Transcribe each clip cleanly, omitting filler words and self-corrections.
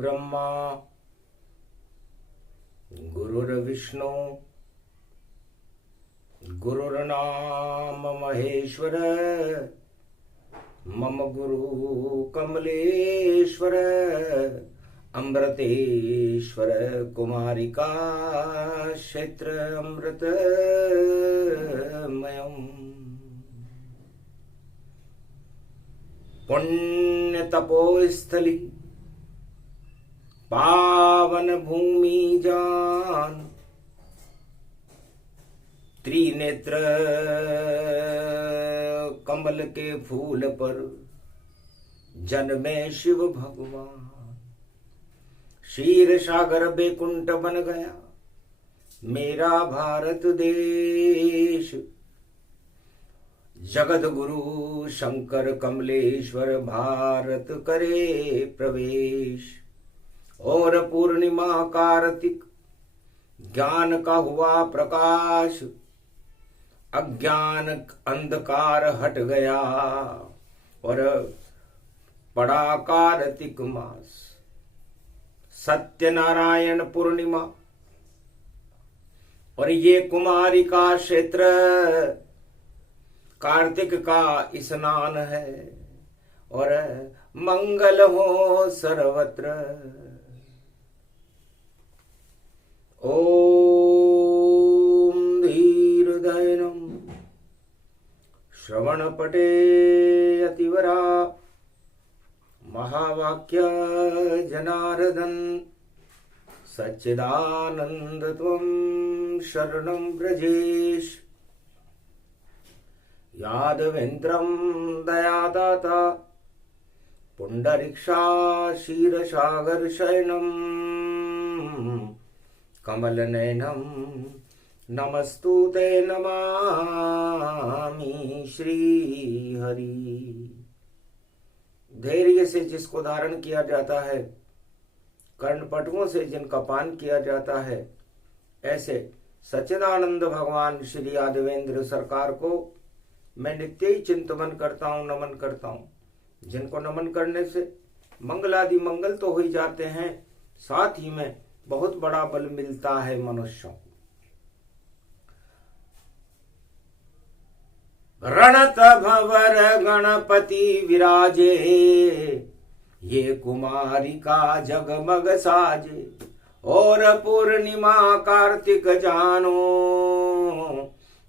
ब्रह्मा गुरुर्विष्णु गुरुर्नाम महेश्वर मम गुरु कमलेश्वर अमृतेश्वर कुमारिका क्षेत्र अमृतमयम् पुण्य तपोस्थली पावन भूमि जान त्रिनेत्र कमल के फूल पर जन्मे शिव भगवान। क्षीर सागर बैकुंठ बन गया मेरा भारत देश। जगत गुरु शंकर कमलेश्वर भारत करे प्रवेश। और पूर्णिमा कार्तिक ज्ञान का हुआ प्रकाश। अज्ञान अंधकार हट गया और पड़ा कार्तिक मास। सत्यनारायण पूर्णिमा और ये कुमारिका क्षेत्र कार्तिक का स्नान है। और मंगल हो सर्वत्र। ओम धीर्धैर्यं श्रवणपटे अतिवरा महावाक्य जनार्दन सच्चिदानंद त्वं शरणं व्रजेश। यादवेन्द्रं दयादाता पुंडरीक्षा क्षीरसागर शयनम् कमलनयनं नमस्तुते नमामि श्रीहरि। धैर्य से जिसको धारण किया जाता है, कर्णपटुओं से जिनका पान किया जाता है, ऐसे सच्चिदानंद भगवान श्री यादवेंद्र सरकार को मैं नित्य ही चिंतन करता हूँ, नमन करता हूँ। जिनको नमन करने से मंगलादि मंगल तो हो ही जाते हैं, साथ ही में बहुत बड़ा बल मिलता है मनुष्यों को। रणत भवर गणपति विराजे ये कुमारिका जगमग साजे। और पूर्णिमा कार्तिक जानो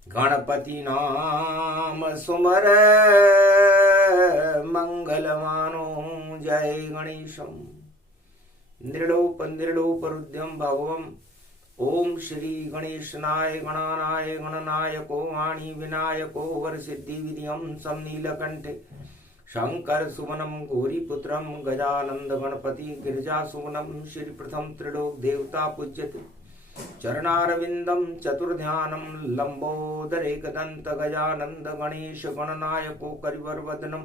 गणपति नाम सुमर मंगल मानो। जय गणेशम नृडोपरुद्यम भगवम। ओम श्री गणेशनाय गणानाय गणनायको वाणी विनायको वरसिद्धि विधियम सम नीलकंठे शंकर सुमनम गौरीपुत्रम गजानंद गणपति गिरिजा सुमनम। श्री प्रथम त्रिलोक देवता पूज्यते चरणारविंदम चतुर्ध्यानम लंबोदर एकदंत गजानंद गणेश गणनायको करिवरवदनम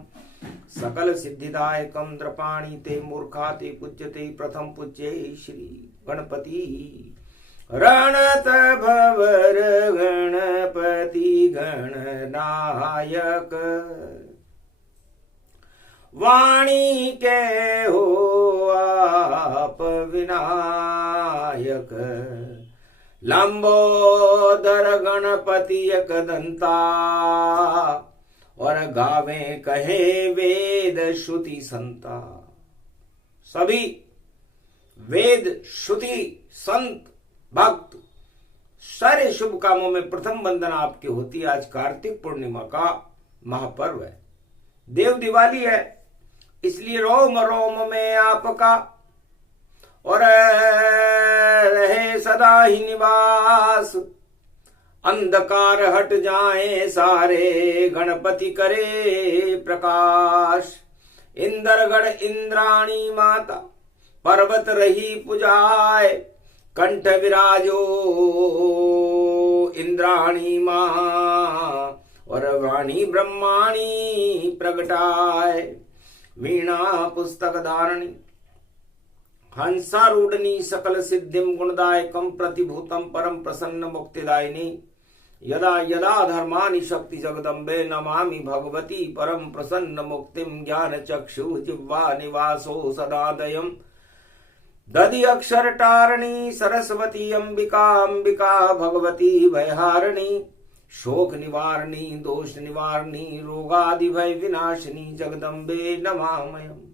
सकल सिद्धिदायकम द्रपाणि ते मूर्खाते पूज्यते प्रथम पूज्ये श्री गणपति। रणत भवर गणपति गणनायक वाणी के हो आप विनायक। लंबोदर गणपति एकदंता और गावे कहे वेद श्रुति संता। सभी वेद श्रुति संत भक्त सारे शुभ कामों में प्रथम वंदना आपकी होती है। आज कार्तिक पूर्णिमा का महापर्व है, देव दिवाली है, इसलिए रोम रोम में आपका और रहे सदा ही निवास। अंधकार हट जाए सारे गणपति करे प्रकाश। इंद्रगढ़ इंद्राणी माता पर्वत रही पुजाए। कंठ विराजो इंद्राणी माँ और वाणी ब्रह्माणी प्रगटाए। वीणा पुस्तक धारणी हंसारूढ़नी सकल सिद्धिम गुणदायकम प्रतिभूतम परम प्रसन्न मुक्तिदायिनी। यदा यदा धर्मानि शक्ति जगदम्बे नमामि भगवती परम प्रसन्न मुक्तिम। ज्ञान चक्षु जिह्वा निवासो सदादयम् दधि अक्षर टारणी सरस्वती अंबिका अंबिका भगवती भयहारिणी शोक निवारणी दोष निवारणी रोगादि भय विनाशिनी जगदम्बे नमामयम्।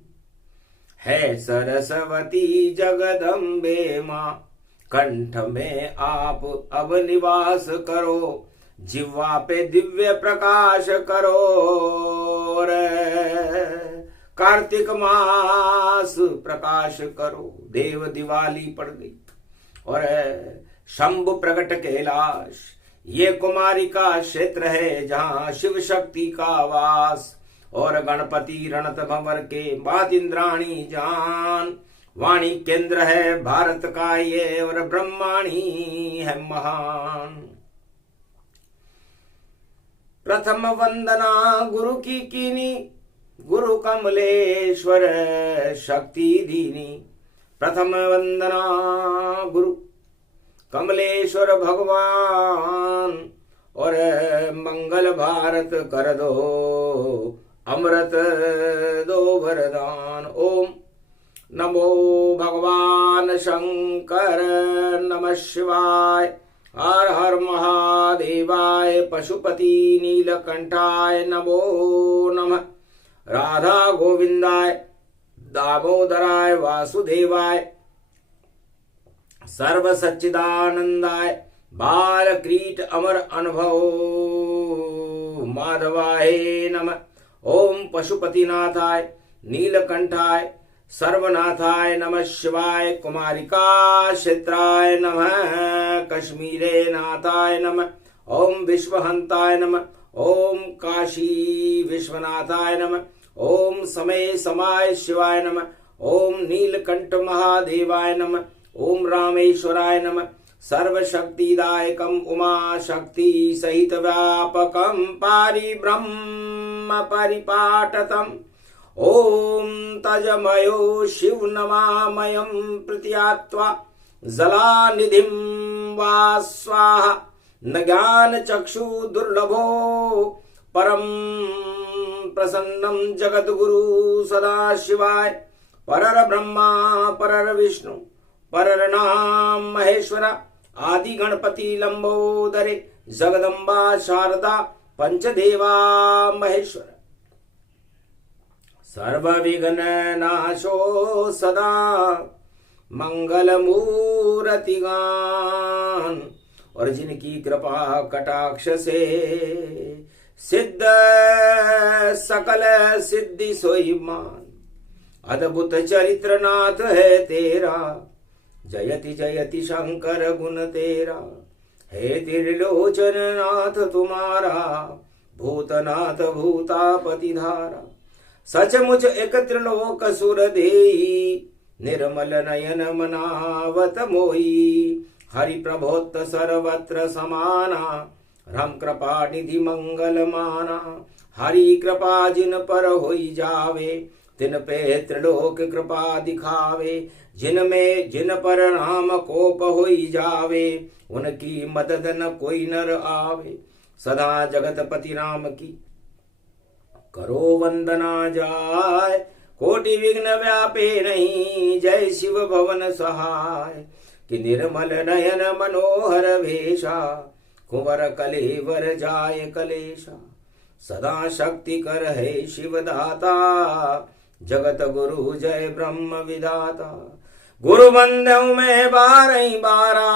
है सरस्वती जगदम्बे माँ कंठ में आप अब निवास करो, जिह्वा पे दिव्य प्रकाश करो रे। कार्तिक मास प्रकाश करो, देव दिवाली पड़ गई और शंभु प्रकट कैलाश, ये कुमारी का क्षेत्र है जहाँ शिव शक्ति का वास। और गणपति रणत भंवर के बात इंद्राणी जान, वाणी केंद्र है भारत का ये और ब्रह्माणी है महान। प्रथम वंदना गुरु की कीनी, गुरु कमलेश्वर शक्ति दीनी। प्रथम वंदना गुरु कमलेश्वर भगवान, और मंगल भारत कर दो अमृत दो वरदान। ओम नमो भगवान शंकर, नमः शिवाय, हर हर महादेवाय, पशुपति नीलकंठाय नमो नमः। राधा गोविंदाय दामोदराय वासुदेवाय सर्व सच्चिदानंदाय बाल क्रीट अमर अनुभव माधवाय नमः। ओम पशुपतिनाथाय नीलकंठाय सर्वनाथाय नमः शिवाय, कुमारिका क्षेत्राय नमः, कश्मीरे नाथाय नमः। ओम विश्वहंताय नमः, ओम काशी विश्वनाथाय नमः, ओम समय समाय शिवाय नमः, ओम नीलकंठ महादेवाय नमः, ओम रामेश्वराय नमः। सर्वशक्तिदायकम उमा शक्ति सहित व्यापकम पारिब्रह्म परिपाटतम। ओम तजमयो शिव नमामयम प्रत्यात्वा जलानिधिं वा स्वाहा। न ज्ञान चक्षु दुर्लभो परम प्रसन्नम जगत गुरु सदा शिवाय। परर ब्रह्मा परर विष्णु परर नाम महेश्वरा। आदि गणपति लंबोदरे जगदम्बा शारदा पंचदेवा महेश्वर। सर्व विघ्न नाशो सदा मंगल मूर्ति गान। और जिनकी कृपा कटाक्ष से सिद्ध सकल सिद्धि सोई मान। अद्भुत चरित्र नाथ है तेरा, जयति जयति शंकर गुण तेरा। हे त्रिलोचन नाथ तुम्हारा, भूतनाथ भूतापति धारा। सचमुच एक त्रिलोक सुर देई, निर्मल नयन मनावत मोई। हरि प्रभोत्त सर्वत्र समाना, राम कृपा निधि मंगल माना। हरि कृपा जिन पर होई जावे, तिन पे त्रिलोक कृपा दिखावे। जिन पर राम कोप होई जावे, उनकी मदद न कोई नर आवे। सदा जगतपति राम की करो वंदना जाय, कोटि विघ्न व्यापे नहीं। जय शिव भवन सहाय, कि निर्मल नयन मनोहर भेषा। कुंवर कलेवर जाय कलेशा। सदा शक्ति कर है शिव दाता, जगत गुरु जय ब्रह्म विधाता। गुरु बंधु में बारही बारा,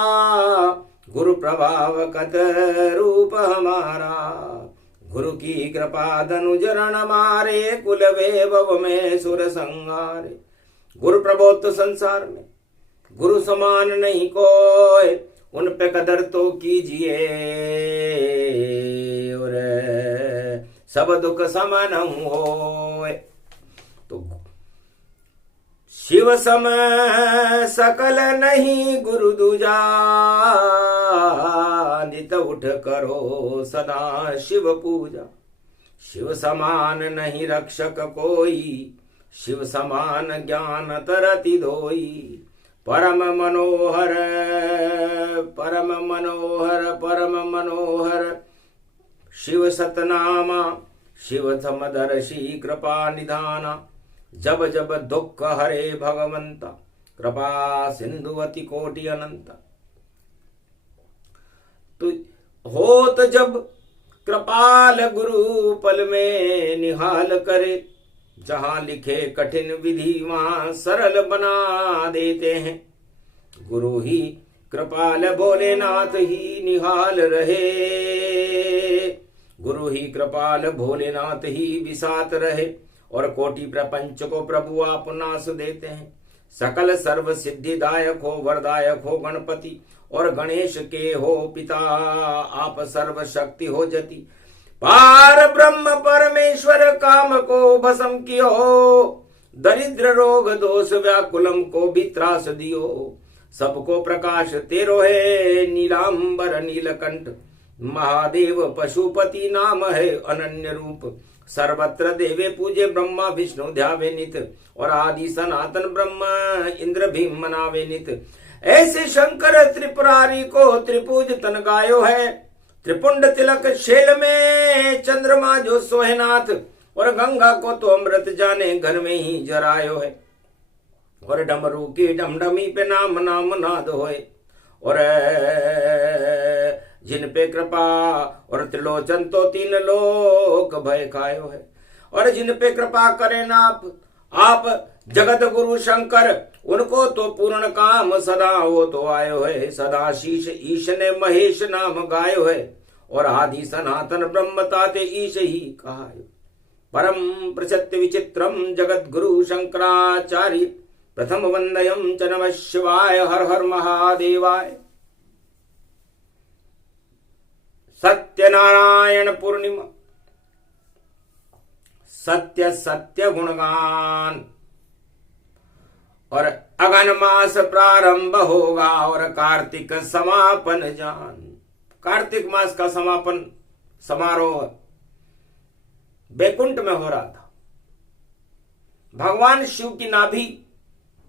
गुरु प्रभाव कत रूप हमारा। गुरु की कृपा धनुज रण मारे, कुल वैभव में सुर संहारे। गुरु प्रबोध संसार में गुरु समान नहीं कोई, उन पे कदर तो कीजिए और सब दुख समन होए। तो शिव सम सकल नहीं गुरु दूजा, नित उठ करो सदा शिव पूजा। शिव समान नहीं रक्षक कोई, शिव समान ज्ञान तरति दोई। परम मनोहर परम मनोहर परम मनोहर शिव सतनामा। शिव समदर्शी कृपा निधाना, जब जब दुख हरे भगवंता। कृपा सिंधुवती कोटि अनंत। तो होत जब कृपाल गुरु पल में निहाल करे, जहां लिखे कठिन विधि वहां सरल बना देते हैं। गुरु ही कृपाल भोलेनाथ ही निहाल रहे, गुरु ही कृपाल भोलेनाथ ही विसात रहे, और कोटि प्रपंच को प्रभु आप नाश देते हैं। सकल सर्व सिद्धिदायक हो वरदायक हो गणपति, और गणेश के हो पिता आप सर्व शक्ति हो जति। पार ब्रह्म परमेश्वर काम को भस्म कियो, दरिद्र रोग दोष व्याकुलम को भी त्रास दियो। सबको प्रकाश तेरो है नीलांबर नीलकंठ, महादेव पशुपति नाम है अनन्य रूप। सर्वत्र देवे पूजे ब्रह्मा विष्णु ध्यावे नित, और आदि सनातन ब्रह्म इंद्र भी मनावे नित। ऐसे शंकर त्रिपुरारी को त्रिभुज तन गायो है, त्रिपुंड तिलक शेल में चंद्रमा जो सोहेनाथ, और गंगा को तो अमृत जाने घर में ही जरायो है। और डमरू की डमडमी पे नाम नाम नाद होए, और जिन पे कृपा और त्रिलोचन तो तीन लोक भय खायो है। और जिन पे कृपा करे नाप आप जगत गुरु शंकर, उनको तो पूर्ण काम सदा वो तो आयो है। सदा शीश ईश ने महेश नाम गायो है, और आदि सनातन ब्रह्म ताते ईश ही कहायो। परम प्रसत्य विचित्रम जगत गुरु शंकराचार्य, प्रथम वंदयम च नमः शिवाय, हर हर महादेवाय। सत्यनारायण पूर्णिमा, सत्य सत्य गुणगान, और अगन मास प्रारंभ होगा और कार्तिक समापन जान। कार्तिक मास का समापन समारोह बैकुंठ में हो रहा था। भगवान शिव की नाभि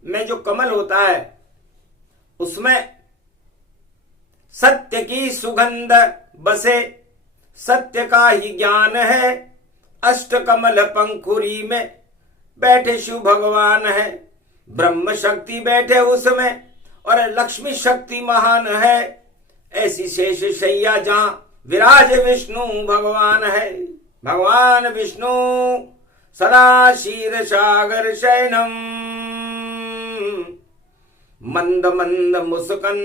में जो कमल होता है उसमें सत्य की सुगंध बसे, सत्य का ही ज्ञान है। अष्ट कमल पंखुरी में बैठे शिव भगवान है, ब्रह्म शक्ति बैठे उसमें, और लक्ष्मी शक्ति महान है। ऐसी शेष शैया जहां विराज विष्णु भगवान है। भगवान विष्णु सदा क्षीर सागर शयनम, मंद मंद मुस्कन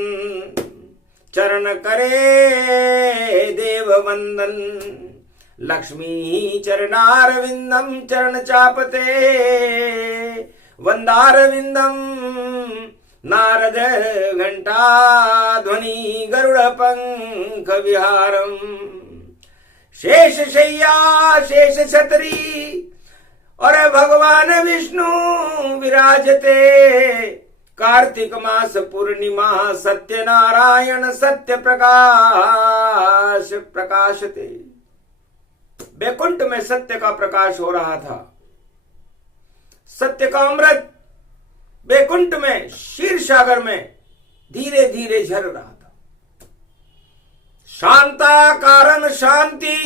चरण करे देव वंदन। लक्ष्मी चरणारविंदम चरण चापते वंदारविंदम, नारद घंटा ध्वनि गरुड़ पंख विहारम। शेष शैया शेष छतरी और भगवान विष्णु विराजते। कार्तिक मास पूर्णिमा सत्यनारायण सत्य प्रकाश प्रकाशते। बैकुंठ में सत्य का प्रकाश हो रहा था। सत्य का अमृत बैकुंठ में क्षीर सागर में धीरे धीरे झर रहा था। शांता कारण शांति,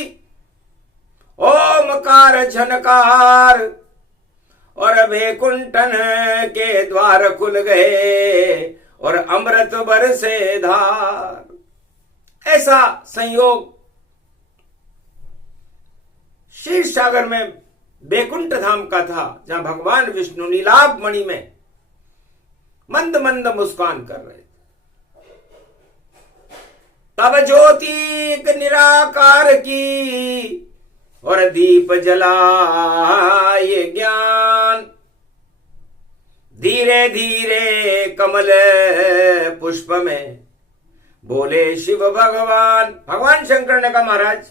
ओमकार झनकार, और बैकुंठन के द्वार खुल गए और अमृत बरसे धार। ऐसा संयोग क्षीर सागर में बैकुंठ धाम का था, जहां भगवान विष्णु नीलाभ मणि में मंद मंद मुस्कान कर रहे थे। तब ज्योति एक निराकार की और दीप जलाए ज्ञान। धीरे धीरे कमल पुष्प में बोले शिव भगवान। भगवान शंकर ने कहा, महाराज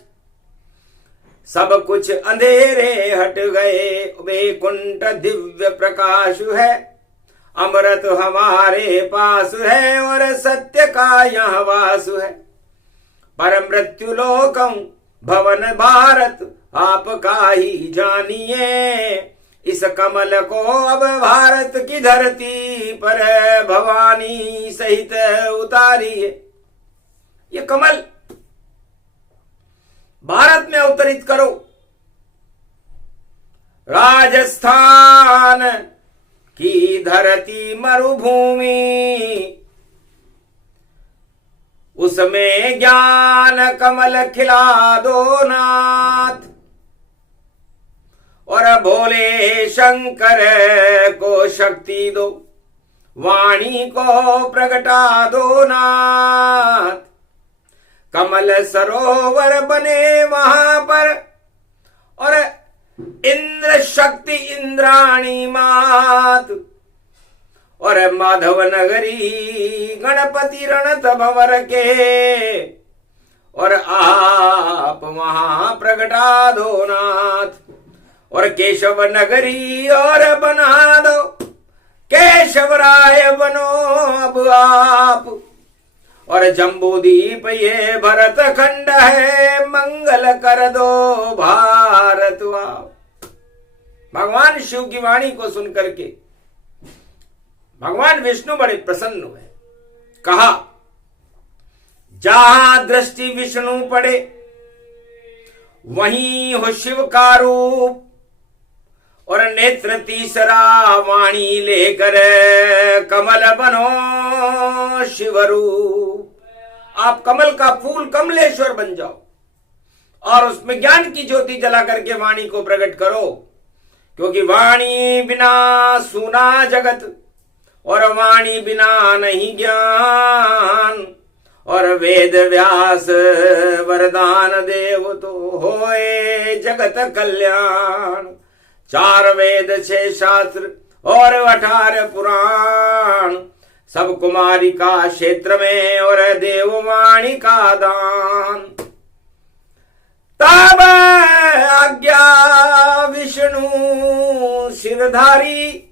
सब कुछ अंधेरे हट गए, वैकुंठ दिव्य प्रकाश है, अमृत हमारे पास है और सत्य का यहाँ वास है। पर मृत्यु लोकम भवन भारत आपका ही जानिए, इस कमल को अब भारत की धरती पर भवानी सहित उतारिए। ये कमल भारत में अवतरित करो। राजस्थान की धरती मरुभूमि, उसमें ज्ञान कमल खिला दो नाथ, और भोले शंकर को शक्ति दो, वाणी को प्रगटा दो नाथ। कमल सरोवर बने वहां पर, और इंद्र शक्ति इंद्राणी मात, और माधव नगरी गणपति रणत भवर के, और आप वहां प्रगटा दो नाथ। और केशव नगरी और बना दो, केशव राय बनो अब आप, और जम्बूदीप ये भरत खंड है, मंगल कर दो भारत आप। भगवान शिव की वाणी को सुनकर के भगवान विष्णु बड़े प्रसन्न हुए। कहा, जहां दृष्टि विष्णु पड़े वहीं हो शिव का रूप, और नेत्र तीसरा वाणी लेकर कमल बनो शिवरूप। आप कमल का फूल कमलेश्वर बन जाओ, और उसमें ज्ञान की ज्योति जला करके वाणी को प्रकट करो, क्योंकि वाणी बिना सुना जगत, और वाणी बिना नहीं ज्ञान। और वेद व्यास वरदान देव तो होए जगत कल्याण। 4 वेद 6 शास्त्र और 18 पुराण, सब कुमारी का क्षेत्र में, और देववाणी का दान। तब आज्ञा विष्णु सिरधारी,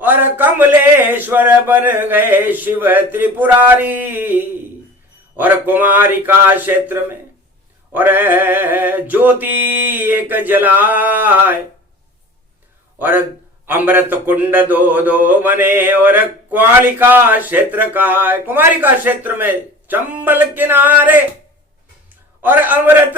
और कमलेश्वर बन गए शिव त्रिपुरारी। और कुमारी का क्षेत्र में और ज्योति एक जलाए, और अमृत कुंड 2 बने, और क्वालिका क्षेत्र का, कुमारिका क्षेत्र में चंबल किनारे, और अमृत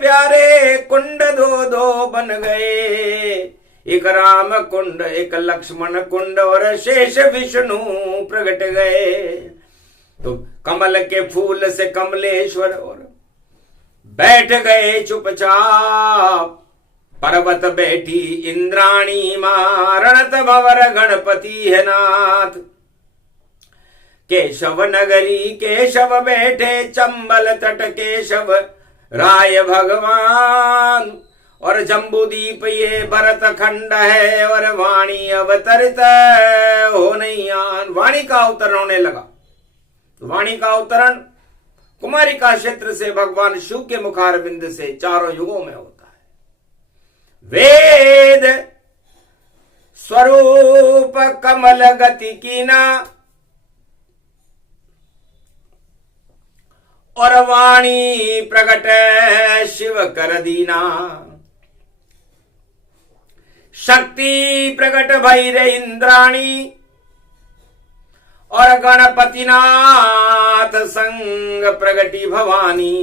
प्यारे कुंड 2 बन गए। एक राम कुंड, एक लक्ष्मण कुंड, और शेष विष्णु प्रकट गए। तो कमल के फूल से कमलेश्वर और बैठ गए चुपचाप। पर्वत बैठी इंद्राणी मां, रणत भवर गणपति है नाथ। केशव नगरी केशव बैठे, चंबल तट केशव राय भगवान। और जम्बूदीप ये भरत खंड है, और वाणी अवतरित हो नहीं आन। वाणी का अवतरण होने लगा। वाणी का अवतरण कुमारिका क्षेत्र से भगवान शिव के मुखारविंद से 4 युगों में होता है। वेद स्वरूप कमल गति कीना, और वाणी प्रगट शिव कर दीना। शक्ति प्रकट भैर इंद्राणी, और गणपति नाथ संग प्रगटी भवानी।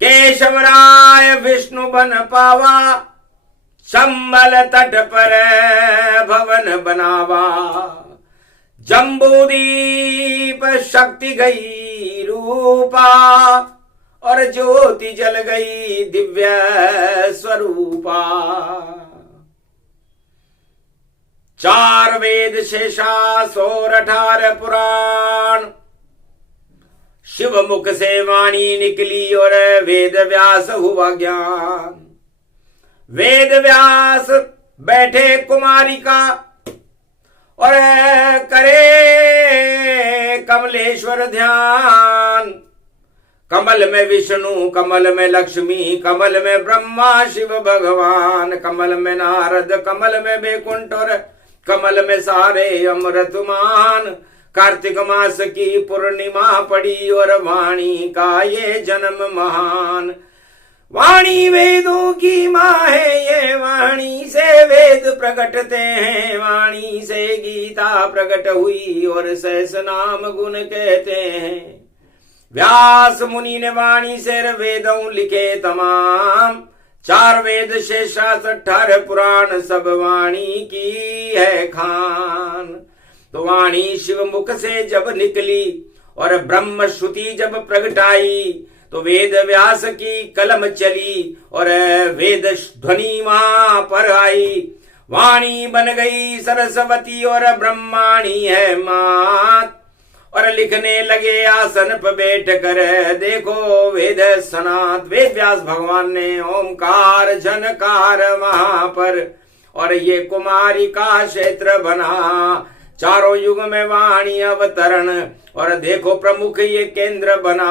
केशवराय विष्णु बन पावा, चंबल तट पर भवन बनावा। जम्बूदीप शक्ति गई रूपा, और ज्योति जल गई दिव्य स्वरूपा। 4 वेद 6 शास्त्र और 18 पुराण, शिव मुख से वाणी निकली, और वेद व्यास हुआ ज्ञान। वेद व्यास बैठे कुमारिका, और करे कमलेश्वर ध्यान। कमल में विष्णु, कमल में लक्ष्मी, कमल में ब्रह्मा शिव भगवान। कमल में नारद, कमल में बैकुंठ, और कमल में सारे अमृतमान। कार्तिक मास की पूर्णिमा पड़ी, और वाणी का ये जन्म महान। वाणी वेदों की माँ है, ये वाणी से वेद प्रकटते हैं। वाणी से गीता प्रकट हुई, और सहस नाम गुण कहते हैं। व्यास मुनि ने वाणी से वेदों लिखे तमाम। 4 वेद शेष शास्त्र 18 पुराण सब वाणी की है खान। तो वाणी शिव मुख से जब निकली और ब्रह्म श्रुति जब प्रगटाई, तो वेद व्यास की कलम चली और वेद ध्वनि वहां पर आई। वाणी बन गई सरस्वती और ब्रह्माणी है मात, और लिखने लगे आसन पर बैठ कर देखो वेद सनात। वेद व्यास भगवान ने ओमकार झनकार वहां पर, और ये कुमारी का क्षेत्र बना। चारों युग में वाणी अवतरण, और देखो प्रमुख ये केंद्र बना।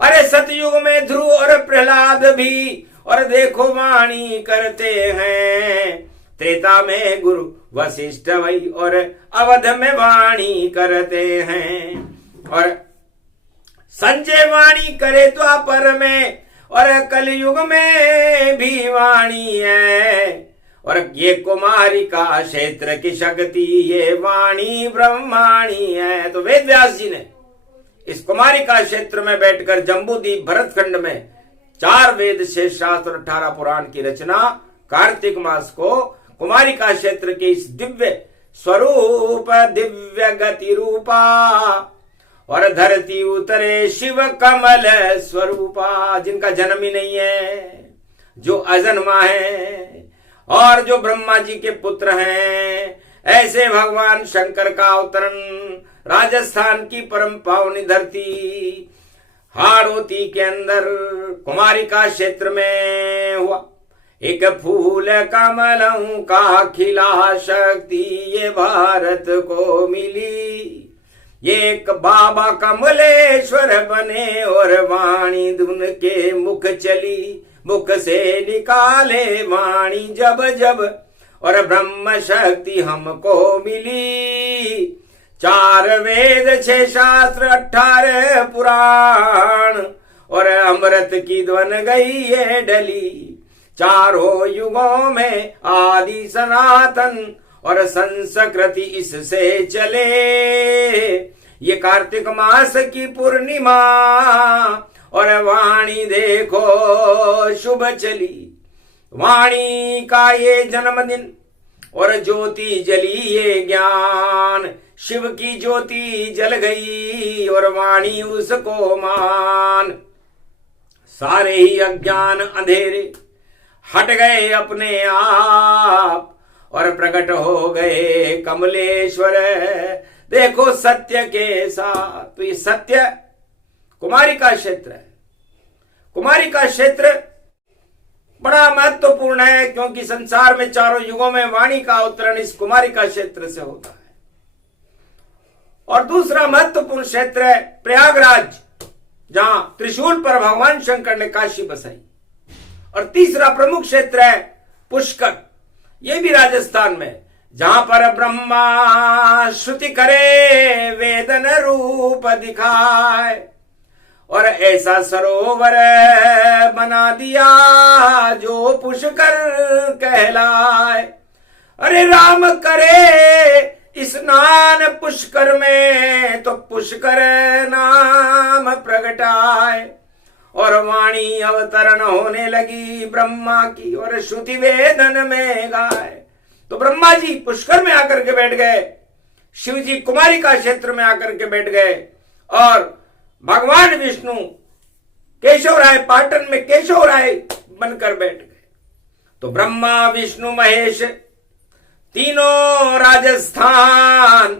अरे सतयुग में ध्रुव और प्रहलाद भी, और देखो वाणी करते हैं। त्रेता में गुरु वशिष्ठ वही, और अवध में वाणी करते हैं। और संजय वाणी करे द्वापर में, और कलयुग में भी वाणी है। और ये कुमारी का क्षेत्र की शक्ति ये वाणी ब्रह्माणी है। तो वेद व्यास जी ने इस कुमारी का क्षेत्र में बैठकर जम्बूद्वीप भरतखंड में 4 वेद शेष शास्त्र 18 पुराण की रचना कार्तिक मास को कुमारी का क्षेत्र के इस दिव्य स्वरूप दिव्य गति रूपा, और धरती उतरे शिव कमल स्वरूपा, जिनका जन्म ही नहीं है, जो अजन्मा है और जो ब्रह्मा जी के पुत्र हैं। ऐसे भगवान शंकर का अवतरण राजस्थान की परम पावनी धरती हाड़ोती के अंदर कुमारी का क्षेत्र में हुआ। एक फूल कमलों का खिला शक्ति ये भारत को मिली। एक बाबा कमलेश्वर बने और वाणी धुन के मुख चली। मुख से निकाले वाणी जब जब, और ब्रह्म शक्ति हमको मिली। 4 वेद 6 शास्त्र 18 पुराण, और अमृत की ध्वन गई ये डली। चारों युगों में आदि सनातन, और संस्कृति इससे चले। ये कार्तिक मास की पूर्णिमा, और वाणी देखो शुभ चली। वाणी का ये जन्मदिन, और ज्योति जली ये ज्ञान। शिव की ज्योति जल गई, और वाणी उसको मान। सारे ही अज्ञान अंधेरे हट गए अपने आप, और प्रकट हो गए कमलेश्वर देखो सत्य के साथ। तो ये सत्य कुमारी का क्षेत्र है। कुमारी का क्षेत्र बड़ा महत्वपूर्ण है, क्योंकि संसार में चारों युगों में वाणी का अवतरण इस कुमारी का क्षेत्र से होता है। और दूसरा महत्वपूर्ण क्षेत्र है प्रयागराज, जहां त्रिशूल पर भगवान शंकर ने काशी बसाई। और तीसरा प्रमुख क्षेत्र है पुष्कर, ये भी राजस्थान में, जहां पर ब्रह्मा श्रुति करे वेदन रूप दिखाए। और ऐसा सरोवर बना दिया जो पुष्कर कहलाए। अरे राम करे स्नान पुष्कर में, तो पुष्कर नाम प्रगटाए। और वाणी अवतरण होने लगी ब्रह्मा की, और श्रुति वेदन में गाए। तो ब्रह्मा जी पुष्कर में आकर के बैठ गए, शिव जी कुमारी का क्षेत्र में आकर के बैठ गए, और भगवान विष्णु केशव राय पाटन में केशव राय बनकर बैठ गए। तो ब्रह्मा विष्णु महेश तीनों राजस्थान,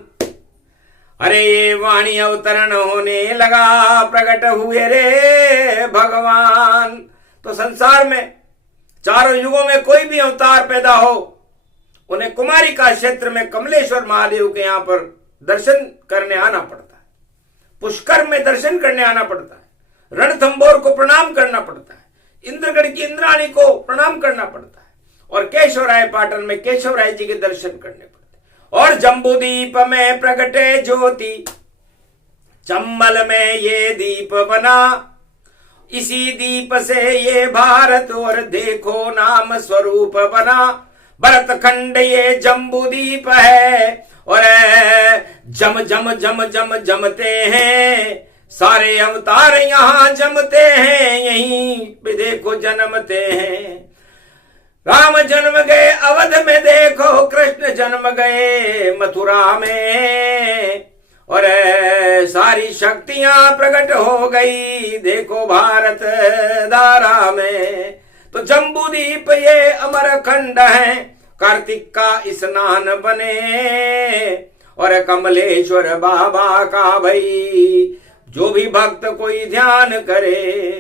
अरे वाणी अवतरण होने लगा, प्रकट हुए रे भगवान। तो संसार में चारों युगों में कोई भी अवतार पैदा हो, उन्हें कुमारी का क्षेत्र में कमलेश्वर महादेव के यहां पर दर्शन करने आना पड़ता है। पुष्कर में दर्शन करने आना पड़ता है। रणथंबोर को प्रणाम करना पड़ता है। इंद्रगढ़ की इंद्राणी को प्रणाम करना पड़ता है। और केशव राय पाटन में केशव राय जी के दर्शन करने पड़ते। और जम्बूद्वीप में प्रगटे ज्योति, चंबल में ये दीप बना। इसी दीप से ये भारत और देखो नाम स्वरूप बना। भरतखंड ये जम्बूद्वीप है, और जम जम जम जम जमते हैं सारे अवतार यहाँ जमते हैं, यहीं पे देखो जन्मते हैं। राम जन्म गए अवध में, देखो कृष्ण जन्म गए मथुरा में। और सारी शक्तियां प्रकट हो गई, देखो भारत धारा में। तो जम्बूद्वीप ये अमर खंड है, कार्तिक का स्नान बने। और कमलेश्वर बाबा का भाई जो भी भक्त कोई ध्यान करे,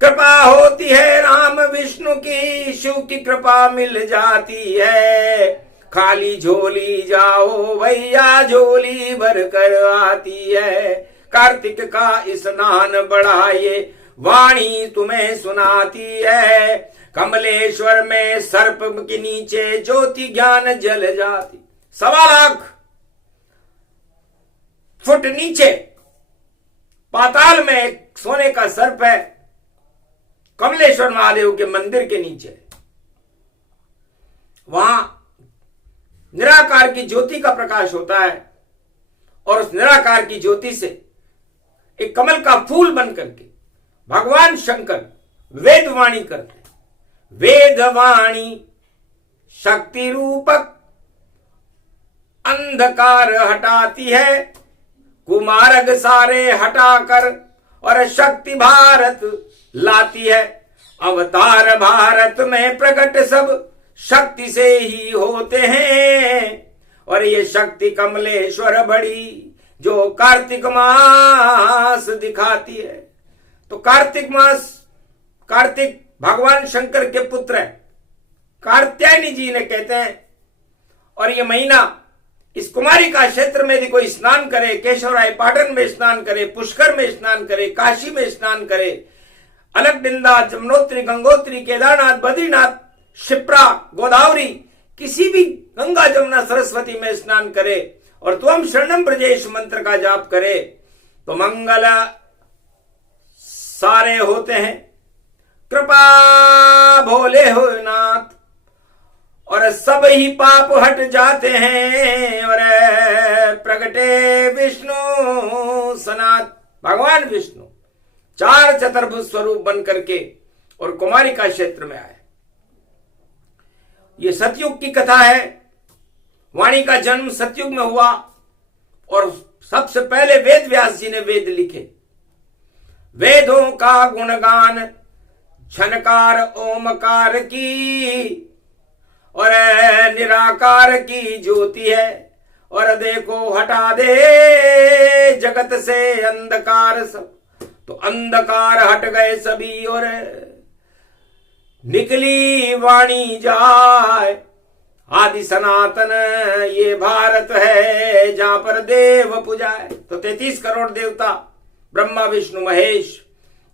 कृपा होती है राम विष्णु की, शिव की कृपा मिल जाती है। खाली झोली जाओ भैया, झोली भर कर आती है। कार्तिक का स्नान बढ़ाए, वाणी तुम्हें सुनाती है। कमलेश्वर में सर्प के नीचे ज्योति ज्ञान जल जाती। 1.25 लाख फुट नीचे पाताल में एक सोने का सर्प है, कमलेश्वर महादेव के मंदिर के नीचे। वहां निराकार की ज्योति का प्रकाश होता है, और उस निराकार की ज्योति से एक कमल का फूल बन करके भगवान शंकर वेदवाणी करते हैं। वेदवाणी शक्ति रूपक अंधकार हटाती है, कुमार्ग सारे हटाकर और शक्ति भारत लाती है। अवतार भारत में प्रकट सब शक्ति से ही होते हैं, और ये शक्ति कमलेश्वर बड़ी जो कार्तिक मास दिखाती है। तो कार्तिक मास, कार्तिक भगवान शंकर के पुत्र है, कात्यायनी जी ने कहते हैं। और ये महीना इस कुमारी का क्षेत्र में यदि कोई स्नान करे, केशवराय पाटन में स्नान करे, पुष्कर में स्नान करे, काशी में स्नान करे, अलकनंदा, जमुनोत्री, गंगोत्री, केदारनाथ, बद्रीनाथ, शिप्रा, गोदावरी, किसी भी गंगा जमुना सरस्वती में स्नान करे और त्वम शरणम ब्रजेश मंत्र का जाप करे, तो मंगल सारे होते हैं। कृपा भोले हो नाथ, और सब ही पाप हट जाते हैं। और प्रगटे विष्णु सनात, भगवान विष्णु 4 चतुर्भुज स्वरूप बन करके और कुमारी का क्षेत्र में आए। ये सतयुग की कथा है। वाणी का जन्म सतयुग में हुआ, और सबसे पहले वेद व्यास जी ने वेद लिखे। वेदों का गुणगान झनकार ओमकार की, और निराकार की ज्योति है। और देखो हटा दे जगत से अंधकार सब, तो अंधकार हट गए सभी, और निकली वाणी जाए। आदि सनातन ये भारत है, जहां पर देव पूजाए। तो 33 करोड़ देवता, ब्रह्मा विष्णु महेश,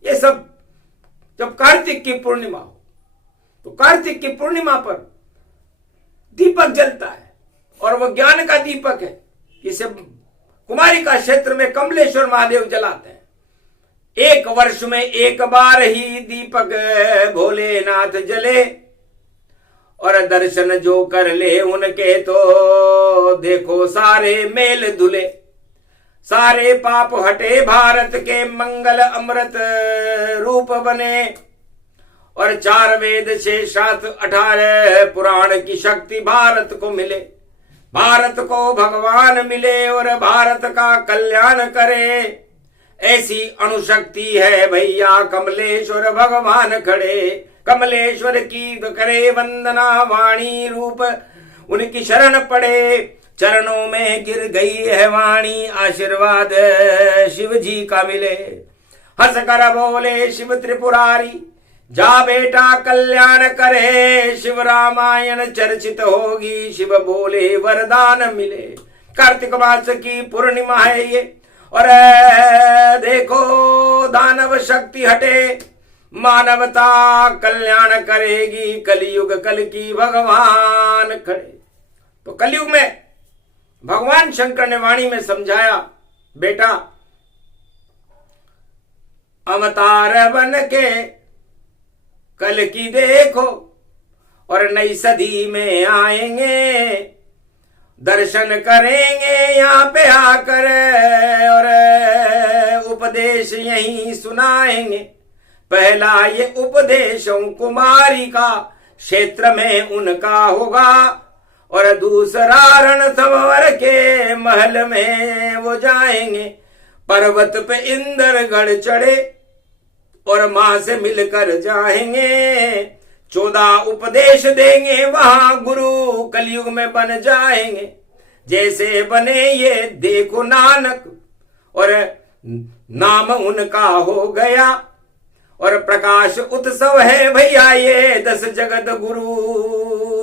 ये सब जब कार्तिक की पूर्णिमा हो, तो कार्तिक की पूर्णिमा पर दीपक जलता है, और वह ज्ञान का दीपक है। इसे कुमारी का क्षेत्र में कमलेश्वर महादेव जलाते हैं। 1 वर्ष में 1 बार ही दीपक भोलेनाथ जले, और दर्शन जो कर ले उनके, तो देखो सारे मेल धुले। सारे पाप हटे, भारत के मंगल अमृत रूप बने। और 4 वेद से 7 18 पुराण की शक्ति भारत को मिले। भारत को भगवान मिले और भारत का कल्याण करे, ऐसी अणुशक्ति है भैया कमलेश्वर भगवान खड़े। कमलेश्वर की करे वंदना, वाणी रूप उनकी शरण पड़े, चरणों में गिर गई है वाणी, आशीर्वाद शिव जी का मिले। हंस कर बोले शिव त्रिपुरारी, जा बेटा कल्याण करे, शिव रामायण चर्चित होगी, शिव बोले वरदान मिले। कार्तिक मास की पूर्णिमा है ये, और देखो दानव शक्ति हटे, मानवता कल्याण करेगी, कलयुग कल की भगवान खड़े। तो कलयुग में भगवान शंकर ने वाणी में समझाया, बेटा अवतार बन के कल की देखो, और नई सदी में आएंगे, दर्शन करेंगे यहाँ पे आकर, और उपदेश उपदेश यहीं सुनाएंगे। पहला ये उपदेशों कुमारी का क्षेत्र में उनका होगा, और दूसरा रणथंभौर के महल में वो जाएंगे। पर्वत पे इंद्रगढ़ चढ़े और मां से मिलकर जाएंगे। 14 उपदेश देंगे वहां गुरु, कलयुग में बन जाएंगे जैसे बने ये देखो नानक, और नाम उनका हो गया। और प्रकाश उत्सव है भैया ये 10 जगत गुरु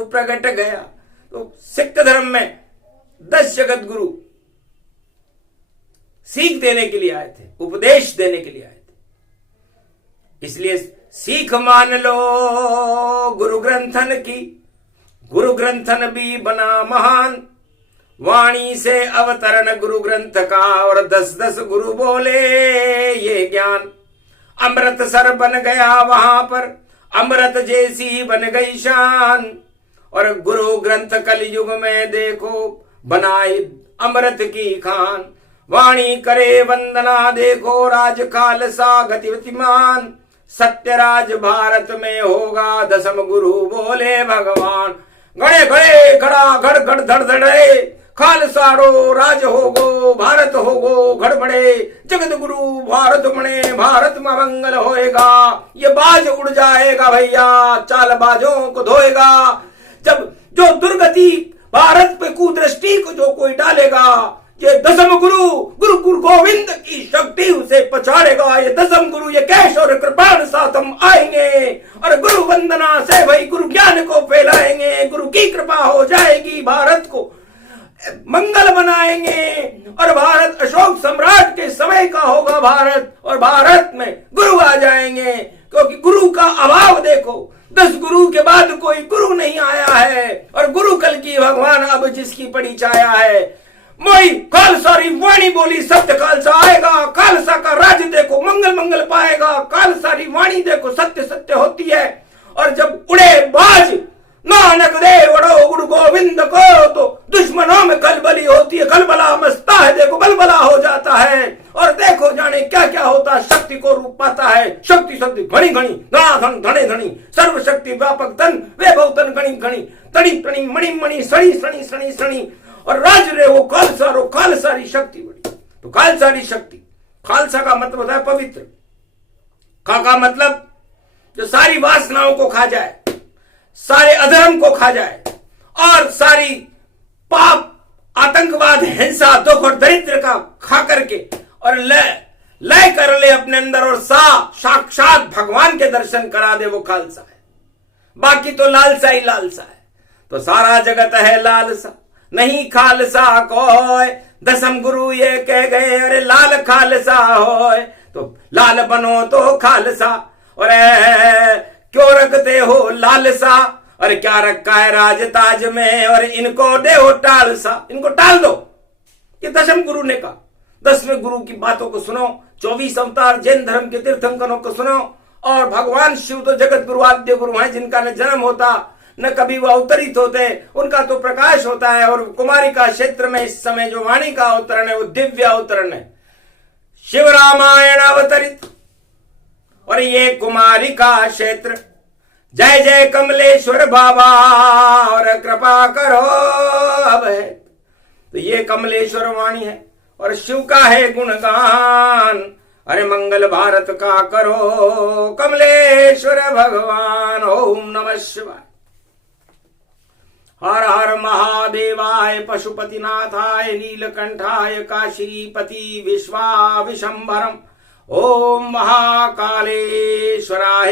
प्रकट गया। तो सिख धर्म में 10 जगत गुरु सीख देने के लिए आए थे, उपदेश देने के लिए आए थे। इसलिए सीख मान लो गुरु ग्रंथन की, गुरु ग्रंथन भी बना महान। वाणी से अवतरण गुरु ग्रंथ का, और 10-10 गुरु बोले ये ज्ञान। अमृत सर बन गया वहां पर, अमृत जैसी बन गई शान। और गुरु ग्रंथ कलयुग में देखो बनाई अमृत की खान। वाणी करे वंदना देखो राज खालसा गतिवितिमान। सत्यराज भारत में होगा 10 गुरु बोले भगवान। गड़े गड़े घड़ा घड़ घड़ धड़ धड़े, खालसारो राज होगो भारत होगो घड़बड़े। जगत गुरु भारत मणे भारत में मंगल होएगा। ये बाज उड़ जाएगा भैया, चाल बाजों को धोएगा। जब जो दुर्गति भारत पे कुदृष्टि को जो कोई डालेगा, ये 10 गुरु गुरु गुरु गोविंद की शक्ति उसे पछाड़ेगा। ये 10 गुरु ये कैश और कृपाण साथ हम आएंगे, और गुरु वंदना से भाई गुरु ज्ञान को फैलाएंगे। गुरु की कृपा हो जाएगी, भारत को मंगल बनाएंगे। और भारत अशोक सम्राट के समय का होगा भारत, और भारत में गुरु आ जाएंगे। क्योंकि गुरु का अभाव देखो, 10 गुरु के बाद कोई गुरु नहीं आया है। और गुरु कल की भगवान अब जिसकी पड़ी छाया है। मोई खालसारी वाणी बोली सत्य खालसा आएगा। खालसा का राज देखो मंगल मंगल पाएगा। खालसारी वाणी देखो सत्य सत्य होती है। और जब उड़े बाज नानक देव उड़ो गुरु गोविंद को, तो दुश्मनों में कलबली होती है। कलबला मस्ता है देखो बलबला हो जाता है। और देखो जाने क्या क्या होता है, शक्ति को रूप पाता है। शक्ति शक्ति घणी घणी धनाधन धने धनी, सर्वशक्ति व्यापक धन वैभव तन घणी घणी, तड़ी तड़ी मणि मणि सड़ी सड़ी सड़ी सड़ी। और राज रे वो खालसारो खालसारी शक्ति बड़ी। तो खालसारी शक्ति, खालसा का मतलब होता है पवित्र। का मतलब जो सारी वासनाओं को खा जाए, सारे अधर्म को खा जाए, और सारी पाप आतंकवाद हिंसा दुख और दरिद्र का खा करके और लय कर ले अपने अंदर, और साक्षात भगवान के दर्शन करा दे, वो खालसा है। बाकी तो लालसा ही लालसा है। तो सारा जगत है लालसा, नहीं खालसा कोय। 10 गुरु ये कह गए अरे लाल खालसा होय। तो लाल बनो तो खालसा, और क्यों रखते हो लालसा। और क्या रखा है राजताज में, और इनको दे हो टालसा, इनको टाल दो। ये 10 गुरु ने कहा। 10वें गुरु की बातों को सुनो। 24 अवतार जैन धर्म के तीर्थंकरों को सुनो। और भगवान शिव तो जगत गुरु आद्य गुरु हैं, जिनका न जन्म होता न कभी वो अवतरित होते, उनका तो प्रकाश होता है। और कुमारी का क्षेत्र में इस समय जो वाणी का अवतरण है वो दिव्य अवतरण है, शिव रामायण अवतरित। और ये कुमारी का क्षेत्र, जय जय कमलेश्वर बाबा और कृपा करो अब है। तो ये कमलेश्वर वाणी है और शिव का है गुणगान। अरे मंगल भारत का करो कमलेश्वर भगवान। ओम नमः शिवाय। हर हर महादेवाय पशुपतिनाथाय नीलकंठाय काशीपति विश्वाविशंभरम। ओम महाकालेश्वराय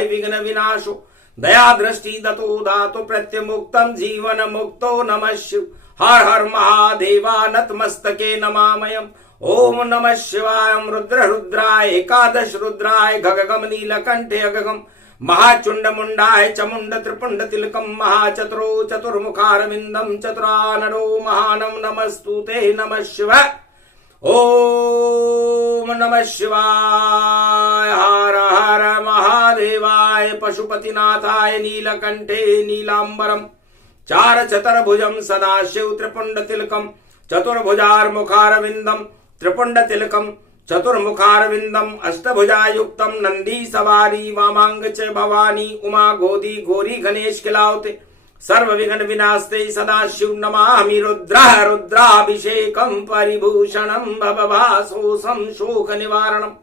विघ्न विनाशो दया दृष्टि दतो धातु प्रत्यमुक्तम जीवन मुक्तो नमः शिव। हर हर महादेवा नतमस्तके नमामयम्। ओम नमः शिवाय। रुद्र रुद्राय एकादश रुद्राय गगगम नीलकंठे अगगम महाचुंड मुंडाय चमुंड त्रिपुंड तिलकम महाचतुरो चतुर्मुखारविंदम चतुरानरो महानम नमस्तुते नमः शिवाय। ओम नमः शिवाय। हर हर महादेवाय पशुपतिनाथाय नीलकंठे नीलांबरम चार चतुर्भुजम सदाशिव त्रिपुंड तिलकम चतुर्भुजार मुखारविंदम त्रिपुंड तिलकम चतुर्मुखारविंदम अष्टभुजायुक्तम नंदी सवारी वामांग च भवानी उमा गोदी घोरी गणेश खिलावते सर्व विघ्न विनाशते सदाशिव नमामि रुद्रः रुद्राभिषेकं परिभूषणं भवभासोऽसं शोक निवारणम्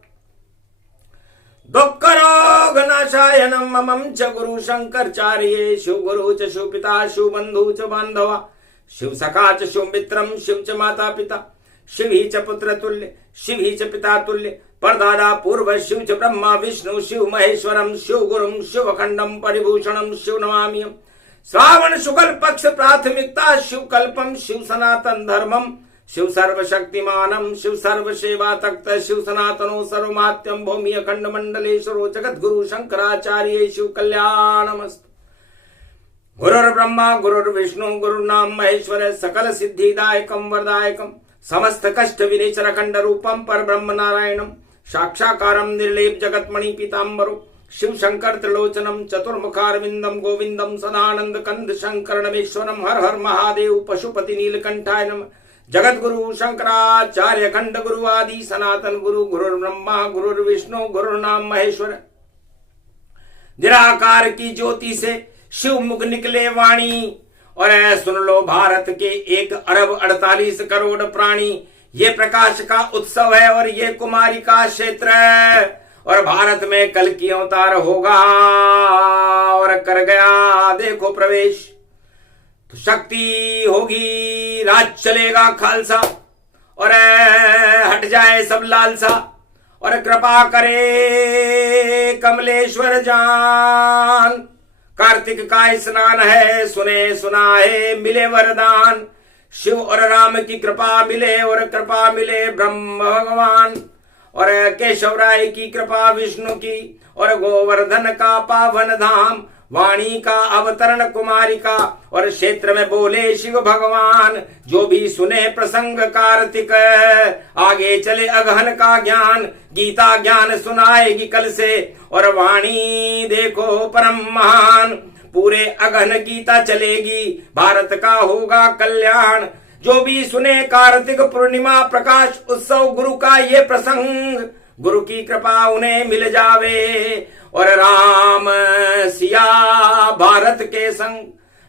दुःखरोग नाशायनं ममं च गुरु शंकराचार्ये शिव गुरु च शिव पिता शिव बंधु च बांधवा शिव सखा च शिव मित्रं शिव च माता पिता शिव ही च पुत्र तुल्य शिव ही च पिता तुल्य परदादा पूर्व शिव च ब्रह्मा विष्णु शिव महेश्वरम शिव गुरुं शिवखंडं परिभूषणं शिव नमामि श्रावण शुक्ल पक्ष प्राथमिकता शिव कल्पम शिव सनातन धर्मम शिव सर्वशक्तिमानम शिव सर्व सेवा तक्त शिव सनातनो सर्वमात्यम भूमि अखंड मंडलेश्वरो जगत गुरु शंकराचार्य शिव कल्याणमस्तु। गुरुर्ब्रह्मा गुरुर्विष्णु गुरुर्नाम महेश्वर सकल सिद्धिदायकम वरदायकम समस्त कष्ट विनेचर अखंड रूपम पर ब्रह्म नारायणम साक्षाकारम निर्लेप जगतमणि पीतांबरो शिव शंकर त्रिलोचनम चतुर्मुखारविंदम गोविंदम सदानंद कंद शंकरमेश्वरम हर हर महादेव पशुपति नीलकंठाय नमः। जगत गुरु शंकराचार्य खंड गुरु आदि सनातन गुरु गुरुर्ब्रह्मा गुरुर्विष्णु गुरुर्नाम महेश्वर। निराकार की ज्योति से शिव मुख निकले वाणी और सुन लो भारत के 1 अरब 48 करोड़ प्राणी। ये प्रकाश का उत्सव है और ये कुमारी का क्षेत्र है और भारत में कल की अवतार होगा और कर गया देखो प्रवेश। तो शक्ति होगी राज चलेगा खालसा और हट जाए सब लालसा और कृपा करे कमलेश्वर जान। कार्तिक का स्नान है सुने सुनाए मिले वरदान शिव और राम की कृपा मिले और कृपा मिले ब्रह्म भगवान और केशव राय की कृपा विष्णु की और गोवर्धन का पावन धाम वाणी का अवतरण कुमारी का और क्षेत्र में बोले शिव भगवान। जो भी सुने प्रसंग कार्तिक आगे चले अगहन का ज्ञान गीता ज्ञान सुनाएगी कल से और वाणी देखो परम महान। पूरे अगहन गीता चलेगी भारत का होगा कल्याण। जो भी सुने कार्तिक पूर्णिमा प्रकाश उत्सव गुरु का ये प्रसंग गुरु की कृपा उन्हें मिल जावे और राम सिया भारत के संग।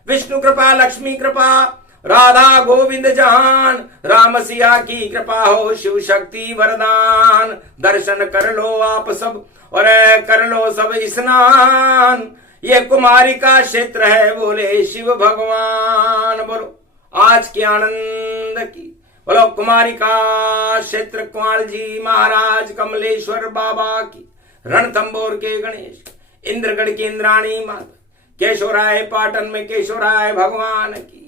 विष्णु कृपा लक्ष्मी कृपा राधा गोविंद जहान राम सिया की कृपा हो शिव शक्ति वरदान। दर्शन कर लो आप सब और कर लो सब स्नान। ये कुमारी का क्षेत्र है बोले शिव भगवान। बोलो आज के आनंद की बोलो कुमारी का क्षेत्र कुमार जी महाराज कमलेश्वर बाबा की रणथंबोर के गणेश इंद्रगढ़ की इंद्राणी माता केशवराय पाटन में केशवराय भगवान की।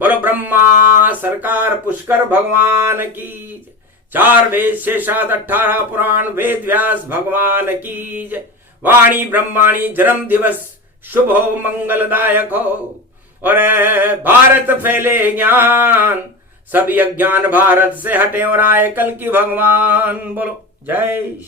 बोलो ब्रह्मा सरकार पुष्कर भगवान की। 4 वेद शेषाद 18 पुराण वेद व्यास भगवान की जय। वाणी ब्रह्माणी जन्म दिवस शुभ हो मंगलदायक हो और भारत फैले ज्ञान सभी अज्ञान भारत से हटे और आए कल की भगवान। बोलो जय।